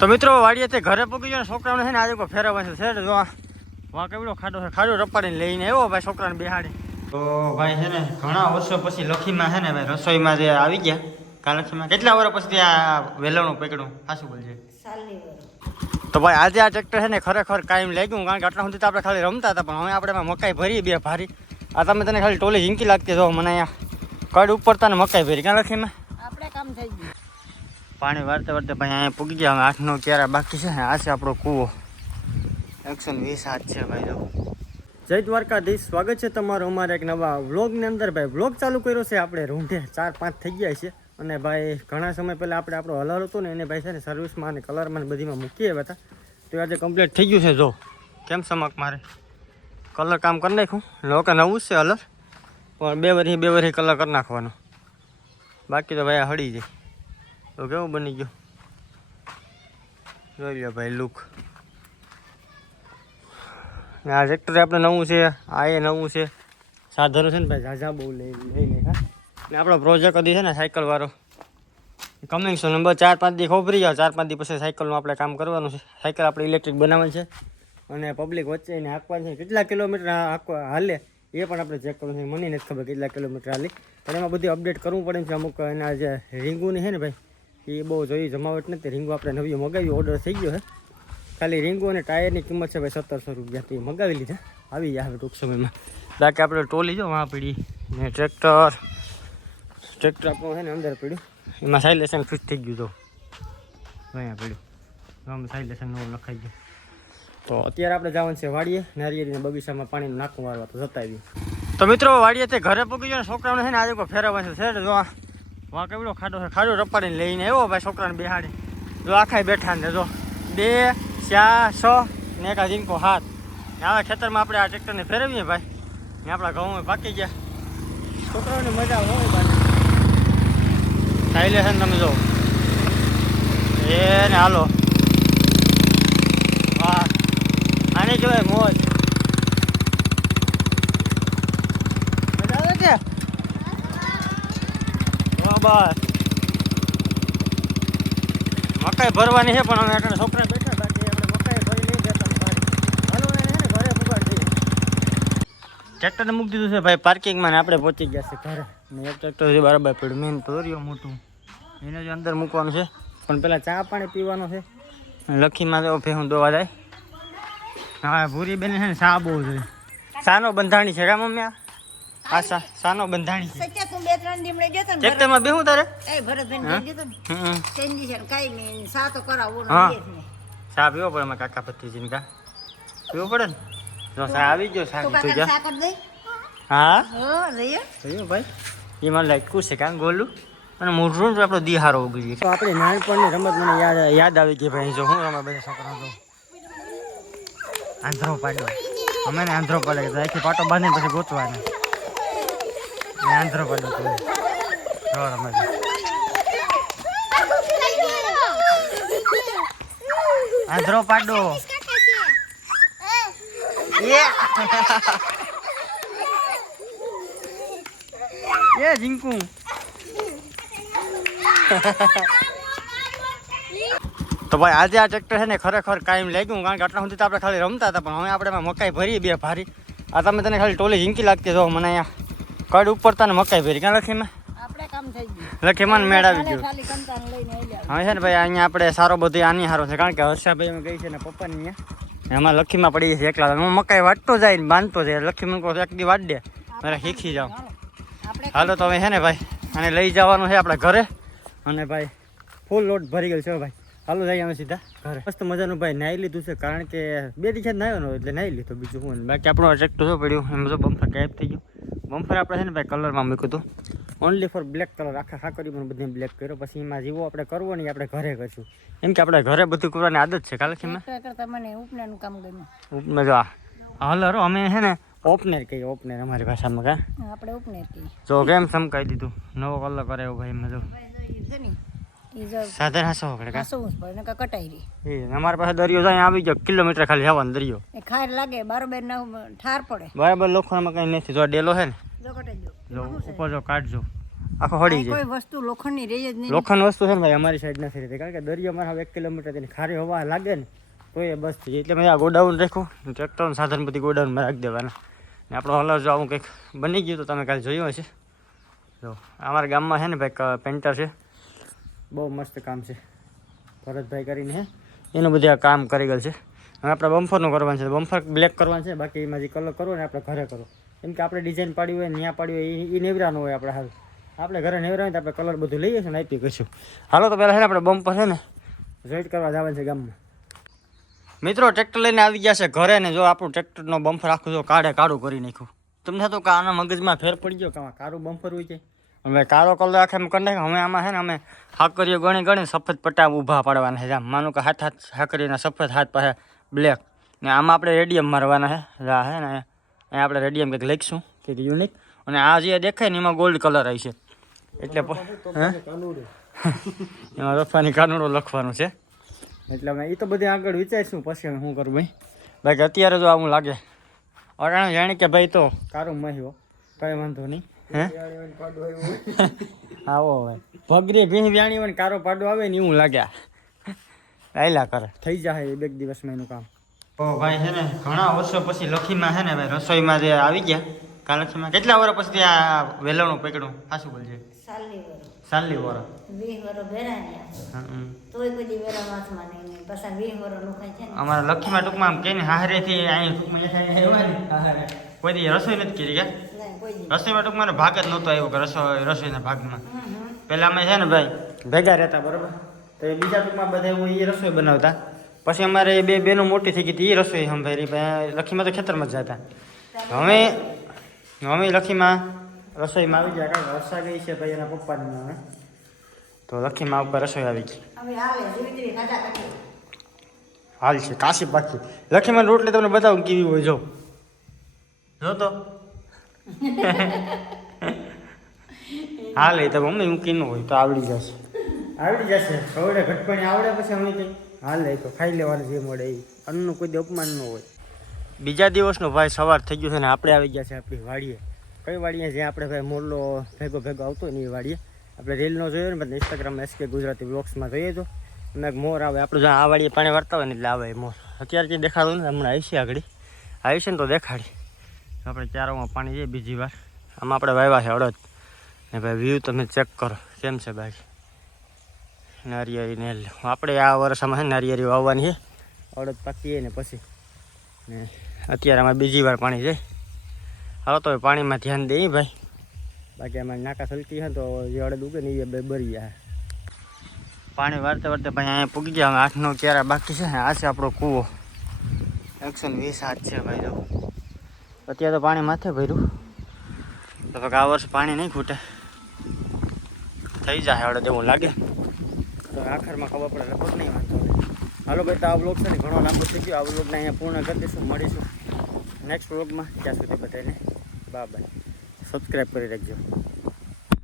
તો મિત્રો વાડીએ તે ઘરે પૂકી ગયો ને છોકરાઓને છે ને આજે કોઈ ફેરવવા છે જો વાં કેવડો ખાડો છે, ખાડો રપાડીને લઈને આવ્યો ભાઈ છોકરાને બેહાડે. તો ભાઈ છે ને ઘણા વર્ષો પછી લખીમાં છે ને ભાઈ રસોઈમાં જે આવી ગયા કાલખીમાં કેટલા વર્ષ પછી આ વેલણું પકડ્યું સાચું બોલજે. તો ભાઈ આજે આ ટ્રેક્ટર છે ને ખરેખર કાયમ લાગ્યું, કારણ કે આટલા સુધી તો આપણે ખાલી રમતા હતા, પણ હવે આપણે મકાઈ ભરી બે ભારી. આ તમે તને ખાલી ટોલી ઝીંકી લાગતી જો મને અહીંયા કડ ઉપરતા ને મકાઈ ભરી ક્યાં લખીમાં આપણે કામ થઈ ગયું. પાણી વારતે વારતે ભાઈ અહીંયા પૂગી ગયા. હવે 8-9 ક્યારા બાકી છે ને. આ છે આપણો કૂવો 120 હાથ છે ભાઈ. જો જય દ્વારકાધીશ, સ્વાગત છે તમારું અમારા એક નવા વ્લોગની અંદર. ભાઈ વ્લોગ ચાલુ કર્યો છે આપણે રૂંઢે 4-5 થઈ ગયા છે. અને ભાઈ ઘણા સમય પહેલાં આપણે આપણો હલર હતો ને એને ભાઈ છે ને સર્વિસમાં અને કલરમાં ને બધીમાં મૂકી આવ્યા હતા. તો આજે કમ્પ્લીટ થઈ ગયું છે. જો કેમ સમક મારે કલર કામ કરી નાખ્યું. લોકો નવું જ છે હલર, પણ 2 વર્ષ કલર કરી નાખવાનો, બાકી તો ભાઈ આ હળી જાય. તો કેવું બની ગયું જોઈ લો ભાઈ લુક. આ ટ્રેક્ટર આપણે નવું છે, આ એ નવું છે. સાધનો છે ને ભાઈ ઝાઝા બહુ લઈને હા. ને આપણો પ્રોજેક્ટ હતી છે ને સાયકલવાળો કમિંગ છે નંબર 4-5 દી ખોબરી જાઓ. 4-5 દી પછી સાયકલનું આપણે કામ કરવાનું છે. સાયકલ આપણે ઇલેક્ટ્રિક બનાવવાની છે અને પબ્લિક વચ્ચે એને હાંકવાની છે. કેટલા કિલોમીટર હાલે એ પણ આપણે ચેક કરવું છે. મને નથી ખબર કેટલા કિલોમીટર હાલી, પણ એમાં બધી અપડેટ કરવું પડે છે. અમુક એના જે રીંગુની છે ને ભાઈ એ બહુ જોઈ જમાવટ નથી. રીંગુ આપણે નવી મગાવી, ઓર્ડર થઈ ગયો છે. ખાલી રીંગુ અને ટાયરની કિંમત છે ભાઈ 1700 રૂપિયા. તો એ મગાવી લીધા, આવી જાય હવે ટૂંક સમયમાં. બાકી આપણે ટોલી જો વાં પડી ને ટ્રેક્ટર આપણું છે ને અંદર પડ્યું. એમાં સાઇલેશન ફિટ થઈ ગયું. તો અહીંયા પડ્યું આમ સાઇલેશન નવું લખાઈ ગયું. તો અત્યારે આપણે જવાનું છે વાડીએ, નારિયેળીના બગીચામાં પાણીનું નાખું મારવા. તો જતા આવીએ. તો મિત્રો વાડીએ તે ઘરે પૂકી ગયો ને છોકરાઓને છે ને આજે કોઈ ફેરવવા છે જો વાં કેવડો ખાડો છે, ખાડો રપાડીને લઈને આવ્યો ભાઈ છોકરાને બેહાડે. જો આખા બેઠા ને જો 2, 4, 6 ને એક જીંકો 7. આવા ખેતરમાં આપણે આ ટ્રેક્ટરને ફેરવીએ ભાઈ ને આપણા ઘઉં પાકી ગયા. છોકરાઓને મજા હોય ભાઈ. સાઇલેશન તમે જો એ ને હાલો વાહ, આને કહેવાય મોજ. મજા આવે છે બસ. મકાઈ ભરવાની છે પણ અમે આપણે છોકરા બેઠા બાકી આપણે મકાઈ ભરી લઈ જતા હાલો એને ને ઘરે પુગાડી દઈએ. ટ્રેક્ટરને મૂકી દીધું છે ભાઈ પાર્કિંગમાં ને આપણે પહોંચી ગયા છે ઘરે. ને એક ટ્રેક્ટર જે બરાબર પડ્યું મેન દોર્યો મોટું એને જ અંદર મૂકવાનું છે. પણ પહેલાં ચા પાણી પીવાનું છે. લખીમાં તો ભેહું દોવા જાય. હા ભૂરી બેન છે ને ચા બહુ જોઈએ. ચાનો બંધાણી છે કા મમ્મી? આ સાનો બંધાણી છે. સચ્ચા તું 2-3 દીમડે જતો ને ટ્રેક્ટરમાં બેહું તારે એ ભરતભાઈ જતો ને ટેન્શન કાઈ નહીં. સા તો કરાવવો ને ચા પીવો પડે એમાં કાકા ભત્રીજીને કા પીવો પડે ને. જો ચા આવી ગયો સા તું કીધું સા કર દે. હા રહીએ જોયું ભાઈ એમાં લાગ્યું છે કાં ગોલું અને મોઢું આપણો દિહારો ઉગી ગયો. આપણે નાનપણની રમત મને યાદ આવી ગઈ ભાઈ. જો હું રમે બધા છોકરા તો આંધ્રો પાડ્યો અમે ને આંધ્રો પાડે આખી પાટો બાંધીને પછી ગોતવાને આંધ્રો પાડ્યો તો રમે આંધ્રો પાડો એ જીંકુ તો ભાઈ આજે આ ટ્રેક્ટર છે ને ખરેખર કાયમ લાગ્યું, કારણ કે આટલા સુધી તો આપણે ખાલી રમતા હતા, પણ હવે આપણે મકાઈ ભરી બે ભારી. આ તમે તને ખાલી ટોલી ઝીંકી લાગતી જો મને અહીંયા કડ ઉપરતા ને મકાઈ ભરી ક્યાં લખીમાં આપણે કામ થઈ ગયું. લખીમાં મેળ આવી ગયો. ખાલી કંતાન લઈને આવ્યા. હવે છે ને ભાઈ અહીંયા આપણે સારો બધું આની સારો છે, કારણ કે હર્ષાભાઈ અમે ગઈ છે ને પપ્પાની અહીંયા એમાં લખીમાં પડી છે એકલા. હું મકાઈ વાટતો જાય ને બાંધતો જાય. લખીમાં કહો એક દી વાટ દે મારે શીખી જાઉં. હાલો તો હવે છે ને ભાઈ અને લઈ જવાનું છે આપણે ઘરે. અને ભાઈ ફૂલ લોડ ભરી ગયેલ છે ભાઈ. હાલો જઈએ અમે સીધા ઘરે. મસ્ત મજાનું ભાઈ નાહી લીધું છે, કારણ કે 2 દિવસ નાહ્યો ને એટલે નાહી લીધું. બીજું શું બાકી આપણો ટ્રેક્ટર જો પડ્યું એમાં તો બમ્ફર ગાયબ થઈ ગયું. બમ્ફર આપણે છે ને ભાઈ કલરમાં મૂક્યું હતું ઓનલી ફોર બ્લેક કલર. આખા ખાકરી પણ બધે બ્લેક કર્યો. પછી એમાં જેવો આપણે કરવો નહીં આપણે ઘરે કરશું, એમ કે આપણે ઘરે બધું કરવાની આદત છે. કાલે મને ઉપનાનું કામ ગમ્યું. ઉપને જો હલો અમે છે ને ઓપનર કહીએ, ઓપનર અમારી ભાષામાં કા આપણે ઉપનેર કહીએ. જો કેમ સમકાઈ દીધું નવો કલર કરાયો ભાઈ એમાં જો સાધન હાસો પડે કટાઈ રહી. અમારી પાસે દરિયો જાય આવી ગયો કિલોમીટર ખાલી જવાનો દરિયો. ખાર લાગે બરોબર ઠાર પડે બરાબર લોખંડમાં કઈ નથી. જો ડેલો છે ને જો કટાઈ જો ઉપર જો કાઢજો આખો હળી અહીં જાય. કોઈ વસ્તુ લોખંડની રહી જ નહીં. લોખંડ વસ્તુ છે ને ભાઈ અમારી સાઈડ નથી રહેતી, કારણ કે દરિયો અમારા 1 કિલોમીટર તેની ખારી હવા લાગે ને તો એ બસ થઈ જાય. એટલે મેં આ ગોડાઉન રાખ્યું, ટ્રેક્ટરનું સાધન બધી ગોડાઉનમાં રાખી દેવાના. ને આપણો હલર જો આવું કંઈક બની ગયું તો તમે કાલે જોયું હશે. જો અમારા ગામમાં છે ને ભાઈ પેન્ટર છે, બહુ મસ્ત કામ છે ભરતભાઈ કરીને હે, એનું બધું આ કામ કરી ગયેલ છે. હવે આપણે બમ્ફરનું કરવાનું છે, બમ્ફર બ્લેક કરવાનું છે, બાકી એમાં જે કલર કરવો ને આપણે ઘરે કરો. કેમ કે આપણે ડિઝાઇન પાડી હોય ત્યાં પાડી હોય એ નેવરાનું હોય. આપણે હાલ આપણે ઘરે નેવરાય તો આપણે કલર બધું લઈ જઈશું ને આપી કરીશું. હાલો તો પહેલાં છે ને આપણે બમ્પર છે ને જોઈન્ટ કરવા જવાનું છે ગામમાં. મિત્રો ટ્રેક્ટર લઈને આવી ગયા છે ઘરે ને જો આપણું ટ્રેક્ટરનો બમ્ફર આખું જો કાળું કરી નાખ્યું. તમને તો આના મગજમાં ફેર પડી ગયો કે આમાં કાળું બમ્ફર હોય છે. હવે કાળો કલર આખે કરી નાખ્યો. હવે આમાં છે ને અમે હાકરીઓ ગણી સફેદ પટ્ટા ઊભા પાડવાના છે. આમ માનું કે હાથ હાકરીના સફેદ હાથ પાસે બ્લેક ને આમાં આપણે રેડિયમ મારવાના છે. છે ને અહીંયા આપણે રેડિયમ કંઈક લખીશું કંઈક યુનિક, અને આ જે દેખાય ને એમાં ગોલ્ડ કલર આવી છે. એટલે એમાં તોફાની કાનુડો લખવાનું છે. એટલે અમે એ તો બધી આગળ વિચારીશું પછી અમે શું કરું ભાઈ. બાકી અત્યારે જો આવું લાગે અટાણે જાણી કે ભાઈ તો કારું મહ્યો કંઈ વાંધો નહીં. હે આવો ભાઈ ભગરી ભીંગ વ્યાણી હોય ને કારો પાડો આવે ને એવું લાગ્યા રાયલા કરે થઈ જાય એ 2 દિવસમાં એનું કામ. ઓ ભાઈ છે ને ઘણા વર્ષો પછી લખીમાં છે ને ભાઈ રસોઈમાં જે આવી ગયા કાલ લખીમાં કેટલા વર્ષ પછી આ વેલણું પકડ્યું સાચું બોલજે. સાલી વર્ષ 20 વર્ષ ભેરાન્યા તોય કોઈ વેરા માથમાં નહીં પાછા 20 વર્ષ નું ખાય છે ને. અમારા લખીમાં ટૂંકમાં આમ કહીને હારેથી અહીં ટૂંકમાં કોઈ દી રસોઈ નથી કરી ગયા. રસોઈમાં ટૂંકમાં ભાગ જ નહોતો આવ્યો કે રસોઈના ભાગમાં. પહેલાં અમે છે ને ભાઈ ભેગા રહેતા બરાબર, તો એ બીજા ટૂંકમાં બધા એ રસોઈ બનાવતા. પછી અમારે એ બે બેનો મોટી થઈ ગઈ હતી એ રસોઈ સંભાળી. લખીમાં તો ખેતરમાં જ જતા. હવે લખીમાં રસોઈમાં આવી ગયા કારણ રસા ગઈ છે ભાઈ એના પપ્પાની હવે તો લખીમાં ઉપર રસોઈ આવી ગઈ. હાલ છે કાશી પાકી લખીમાં રોટલી તમને બતાવું કેવી હોય જો તો હાલ એ તો મમ્મી મૂકી ન હોય તો આવડી જશે ખવડે ઘટપણી આવડે પછી અમે કંઈ હાલ એ તો ખાઈ લેવાનું જે મળે એ અન્નનું કોઈ દી અપમાન ન હોય. બીજા દિવસનો ભાઈ સવાર થઈ ગયું છે ને આપણે આવી ગયા છે આપણી વાડીએ. કઈ વાડીએ જ્યાં આપણે ભાઈ મોરલો ભેગો આવતો હોય ને એ વાડીએ આપણે રીલનો જોયો ને બધા ઇન્સ્ટાગ્રામમાં SK ગુજરાતી બ્લોગ્સમાં જોઈએ તો અમે મોર આવે આપણે જો આ વાડીએ પાણી વાળતા હોય ને એટલે આવે મોર. અત્યારે જે દેખાતું ને હમણાં આવી છે આગળ આવી છે ને તો દેખાડી. આપણે ચારોમાં પાણી જઈએ બીજી વાર. આમાં આપણે વાવ્યા છે અડદ ને ભાઈ વ્યૂ તમે ચેક કરો કેમ છે બાકી નારિયેળી ને આપણે આ વર્ષામાં છે નારિયેળી વાવવાની છે અડદ પાકીએ ને પછી ને અત્યારે આમાં બીજી વાર પાણી જાય. હાલો તો પાણીમાં ધ્યાન દઈએ ભાઈ, બાકી આમાં નાકા સલકી છે તો જે અડદ ઉગે ને એ બરી જાય. પાણી વારતે વારતે ભાઈ અહીંયા પૂગી ગયા. અમે 8-9 ક્યારા બાકી છે. આ છે આપણો કૂવો 120 હાથ છે ભાઈ. જો અત્યારે તો પાણી માથે ભર્યું તો આ વર્ષ પાણી નહીં ખૂટે થઈ જાય અડદ એવું લાગે તો આખરમાં ખબર પડે લગભગ નહીં વાંધો. હાલો ભાઈ તો આ વ્લોગ છે ને ઘણો લાંબો થઈ ગયો. આ વ્લોગને અહીંયા પૂર્ણ કરી દઈશું. મળીશું નેક્સ્ટ વ્લોગમાં. ત્યાં સુધી બધાને બાય બાય. સબસ્ક્રાઈબ કરી રાખજો.